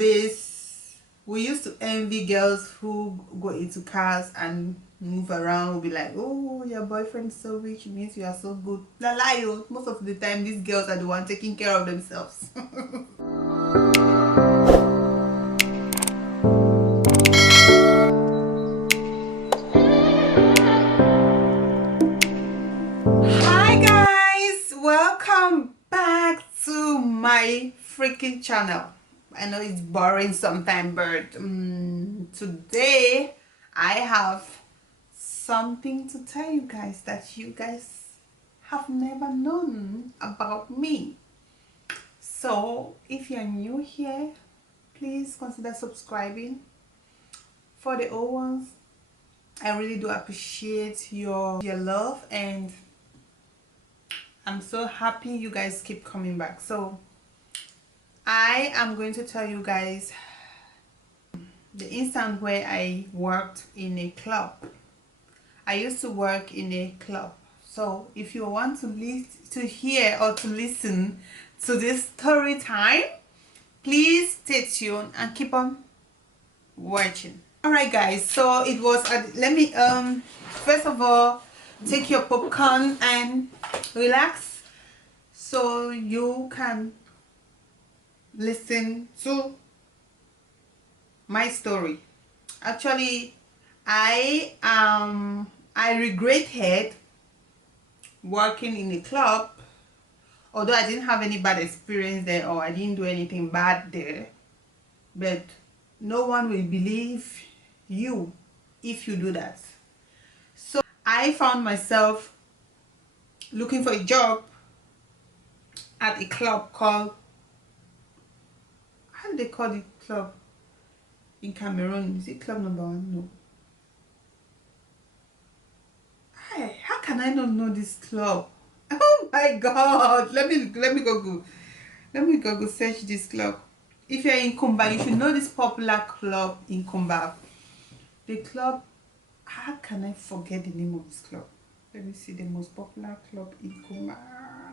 days we used to envy girls who go into cars and move around. We'll be like, oh, your boyfriend's so rich, means you are so good. La lie, oh. Most of the time these girls are the ones taking care of themselves. Hi guys, welcome back to my freaking channel. I know it's boring sometimes, but today I have something to tell you guys that you guys have never known about me. So if you're new here, please consider subscribing. For the old ones, I really do appreciate your love, and I'm so happy you guys keep coming back. So I am going to tell you guys the instant where I worked in a club. I used to work in a club. So if you want to hear or to listen to this story time, please stay tuned and keep on watching. Alright guys, so it was let me first of all take your popcorn and relax so you can listen to my story. Actually, I regretted working in a club, although I didn't have any bad experience there or I didn't do anything bad there, but no one will believe you if you do that. So I found myself looking for a job at a club called, how do they call the club in Cameroon? Is it club number 1? No. Hi, how can I not know this club? Oh my god, let me go search this club. If you're in Kumba, you should know this popular club in Kumba. The club, how can I forget the name of this club? Let me see, the most popular club in Kumba,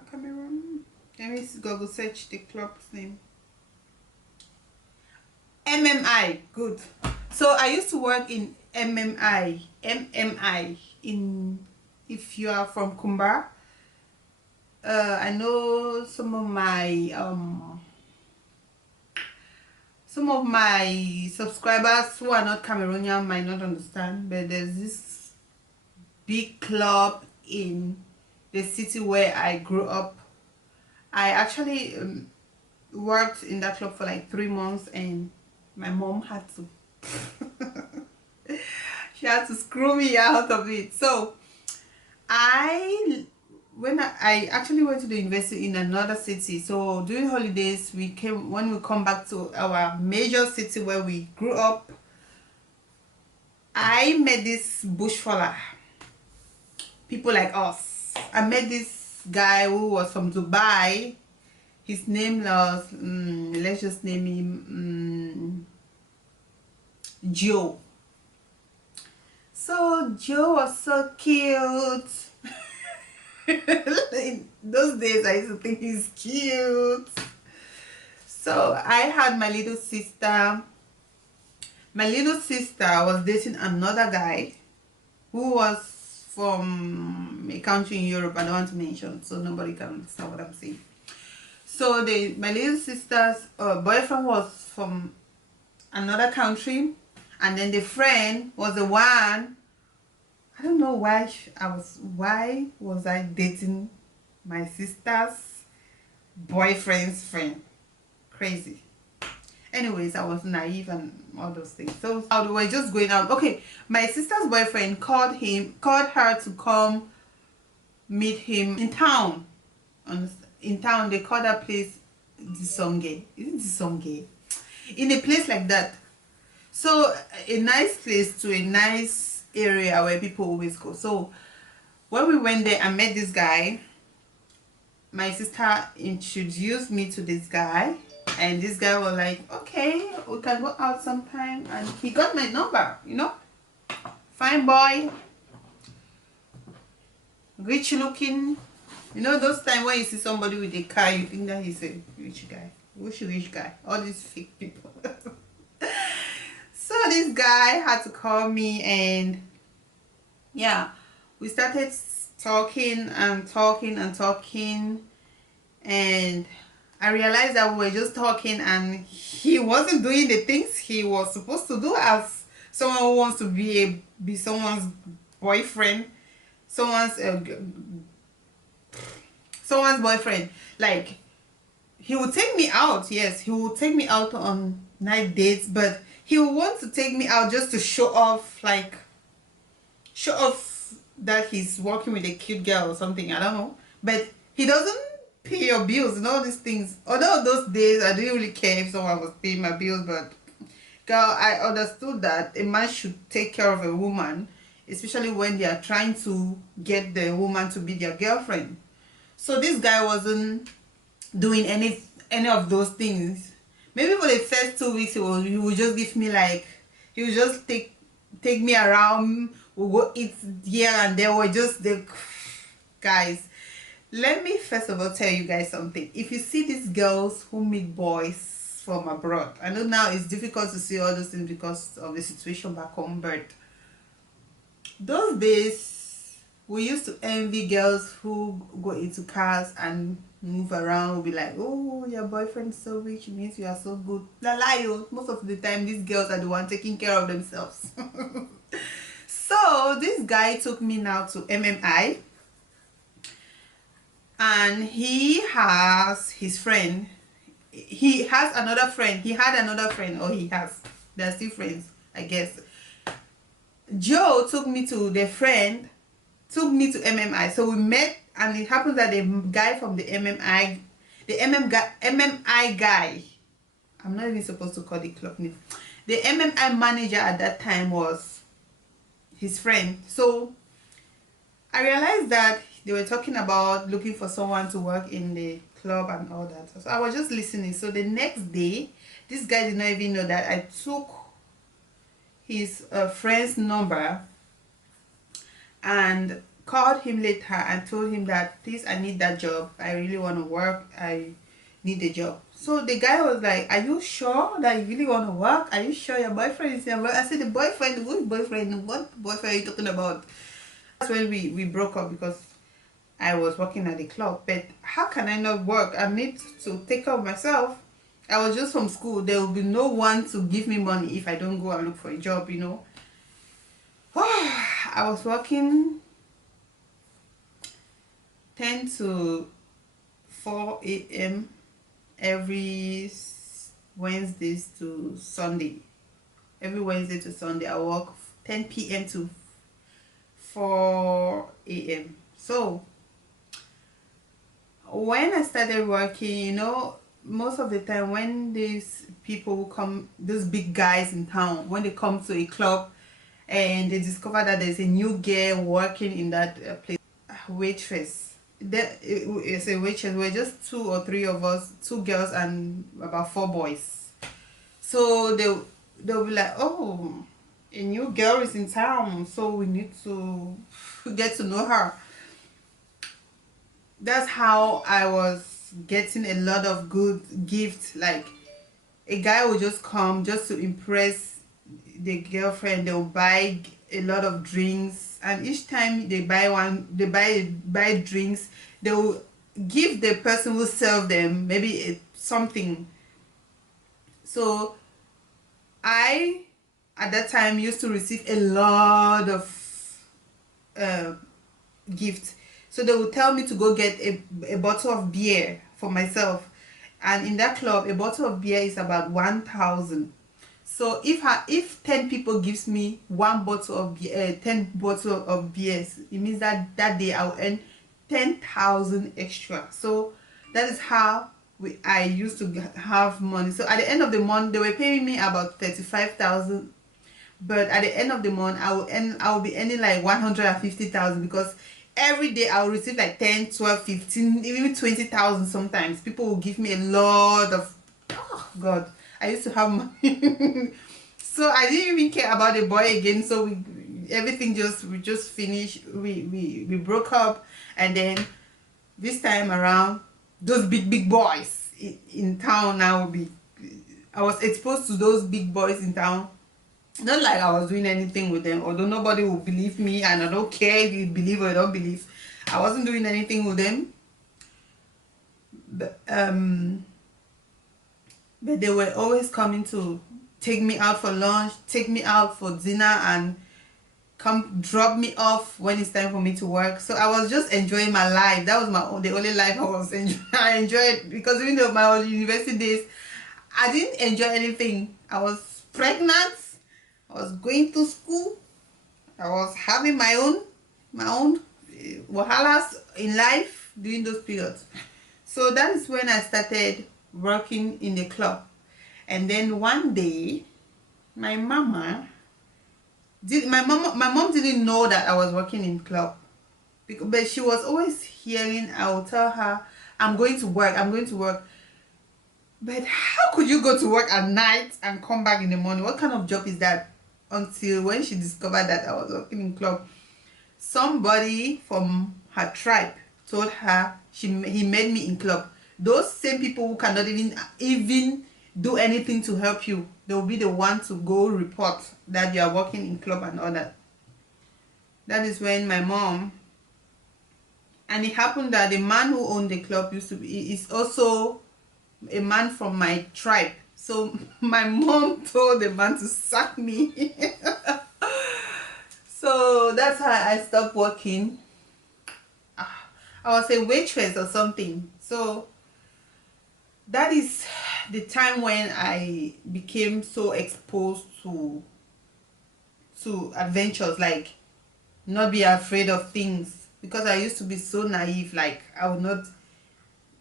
Cameroon. Let me go search the club's name. MMI, good. So I used to work in MMI in, if you are from Kumba, I know some of my subscribers who are not Cameroonian might not understand, but there's this big club in the city where I grew up. I actually worked in that club for like 3 months, and my mom had to she had to screw me out of it. So when I actually went to the university in another city. So during holidays, when we come back to our major city where we grew up, I met this bush faller, people like us. I met this guy who was from Dubai. His name was let's just name him Joe. So Joe was so cute. In those days I used to think he's cute. So I had my little sister. My little sister was dating another guy who was from a country in Europe. I don't want to mention, so nobody can understand what I'm saying. So my little sister's boyfriend was from another country, and then the friend was the one. I don't know why was I dating my sister's boyfriend's friend? Crazy. Anyways, I was naive and all those things. So we were just going out. Okay, my sister's boyfriend called her to come meet him in town. In town, they call that place Disonge. Is it Disonge? In a place like that. So a nice place to a nice area where people always go. So when we went there, I met this guy. My sister introduced me to this guy, and this guy was like, okay, we can go out sometime. And he got my number, you know, fine boy, rich looking. You know those times when you see somebody with a car, you think that he's a rich guy. Which rich guy? All these fake people. this guy had to call me, and yeah, we started talking and talking and talking, and I realized that we were just talking and he wasn't doing the things he was supposed to do as someone who wants to be someone's boyfriend, someone's someone's boyfriend. Like, he would take me out. Yes, he would take me out on night dates, but he would want to take me out just to show off, like show off that he's working with a cute girl or something. I don't know, but he doesn't pay your bills and all these things. Although those days I didn't really care if someone was paying my bills, but girl, I understood that a man should take care of a woman, especially when they are trying to get the woman to be their girlfriend. So this guy wasn't doing any of those things. Maybe for the first 2 weeks he would just give me, like, he would just take me around. We'll go eat here and there. We're just the guys. Let me first of all tell you guys something. If you see these girls who meet boys from abroad, I know now it's difficult to see all those things because of the situation back home, but those days we used to envy girls who go into cars and move around. We'll be like, oh, your boyfriend's so rich, it means you are so good. La la yo. Most of the time these girls are the ones taking care of themselves. So this guy took me now to MMI, and he has his friend. He has another friend. He had another friend, or he has. They're still friends, I guess. Joe took me to the friend, took me to MMI. So we met, and it happens that the guy from the MMI, MMI guy, I'm not even supposed to call the club name. The MMI manager at that time was his friend. So I realized that they were talking about looking for someone to work in the club and all that. So I was just listening. So the next day, this guy did not even know that I took his friend's number and called him later and told him that, please, I need that job. I really want to work. I need a job. So the guy was like, are you sure that you really want to work? Are you sure your boyfriend is here? I said, the boyfriend? What boyfriend? What boyfriend are you talking about? That's when we broke up, because I was working at the club. But how can I not work? I need to take care of myself. I was just from school. There will be no one to give me money if I don't go and look for a job, you know. I was working 10 to 4 a.m. every Wednesdays to Sunday. Every Wednesday to Sunday I work 10 p.m. to 4 a.m. So when I started working, you know, most of the time when these people come, those big guys in town, when they come to a club and they discover that there's a new girl working in that place, waitress. It's a waitress. We're just 2 or 3 of us, 2 girls and about 4 boys. So they'll be like, oh, a new girl is in town, so we need to get to know her. That's how I was getting a lot of good gifts. Like, a guy will just come just to impress the girlfriend. They'll buy a lot of drinks, and each time they buy drinks, they'll give the person who serve them maybe something. So I at that time used to receive a lot of gifts. So they would tell me to go get a bottle of beer for myself, and in that club a bottle of beer is about 1,000. So if 10 people gives me 1 bottle of beer, 10 bottle of beers, it means that that day I'll earn 10,000 extra. So that is how I used to have money. So at the end of the month they were paying me about 35,000, but at the end of the month I will be earning like 150,000, because every day I will receive like 10, 12, 15, even 20,000 sometimes. People will give me a lot of, oh God, I used to have money. So I didn't even care about the boy again. So we just finished. We broke up, and then this time around, those big boys in town now will be. I was exposed to those big boys in town. Not like I was doing anything with them, although nobody will believe me, and I don't care if you believe or don't believe. I wasn't doing anything with them. But they were always coming to take me out for lunch, take me out for dinner, and come drop me off when it's time for me to work. So I was just enjoying my life. That was the only life I was enjoying. I enjoyed, because even though my university days, I didn't enjoy anything. I was pregnant. I was going to school. I was having my own wahalas in life during those periods. So that is when I started working in the club. And then one day, my mom didn't know that I was working in club, but she was always hearing, I will tell her, I'm going to work. But how could you go to work at night and come back in the morning? What kind of job is that? Until when she discovered that I was working in club, somebody from her tribe told her he made me in club. Those same people who cannot even do anything to help you, they will be the one to go report that you are working in club and all that. That is when my mom, and it happened that the man who owned the club is also a man from my tribe. So my mom told the man to sack me. So that's how I stopped working. I was a waitress or something. So that is the time when I became so exposed to adventures, like not be afraid of things, because I used to be so naive. Like I would not,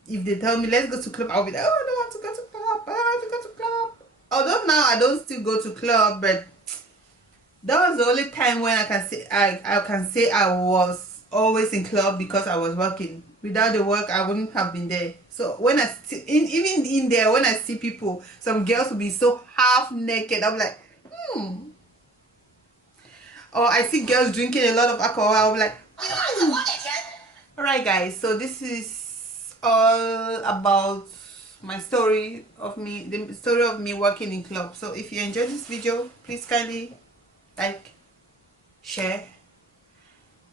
if they tell me let's go to club, I'll be like, oh, I don't want to go to club, I don't want to go to club. Although now I don't still go to club, but that was the only time when I can say I was always in club, because I was working. Without the work, I wouldn't have been there. So when even in there, when I see people, some girls will be so half naked, I'm like, or I see girls drinking a lot of alcohol, I'll be like, Alright guys, so this is all about my story of me, the story of me working in club. So if you enjoyed this video, please kindly like, share,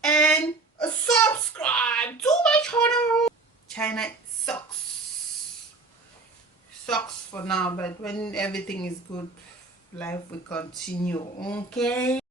and subscribe to my channel. China sucks for now, but when everything is good, life will continue. Okay.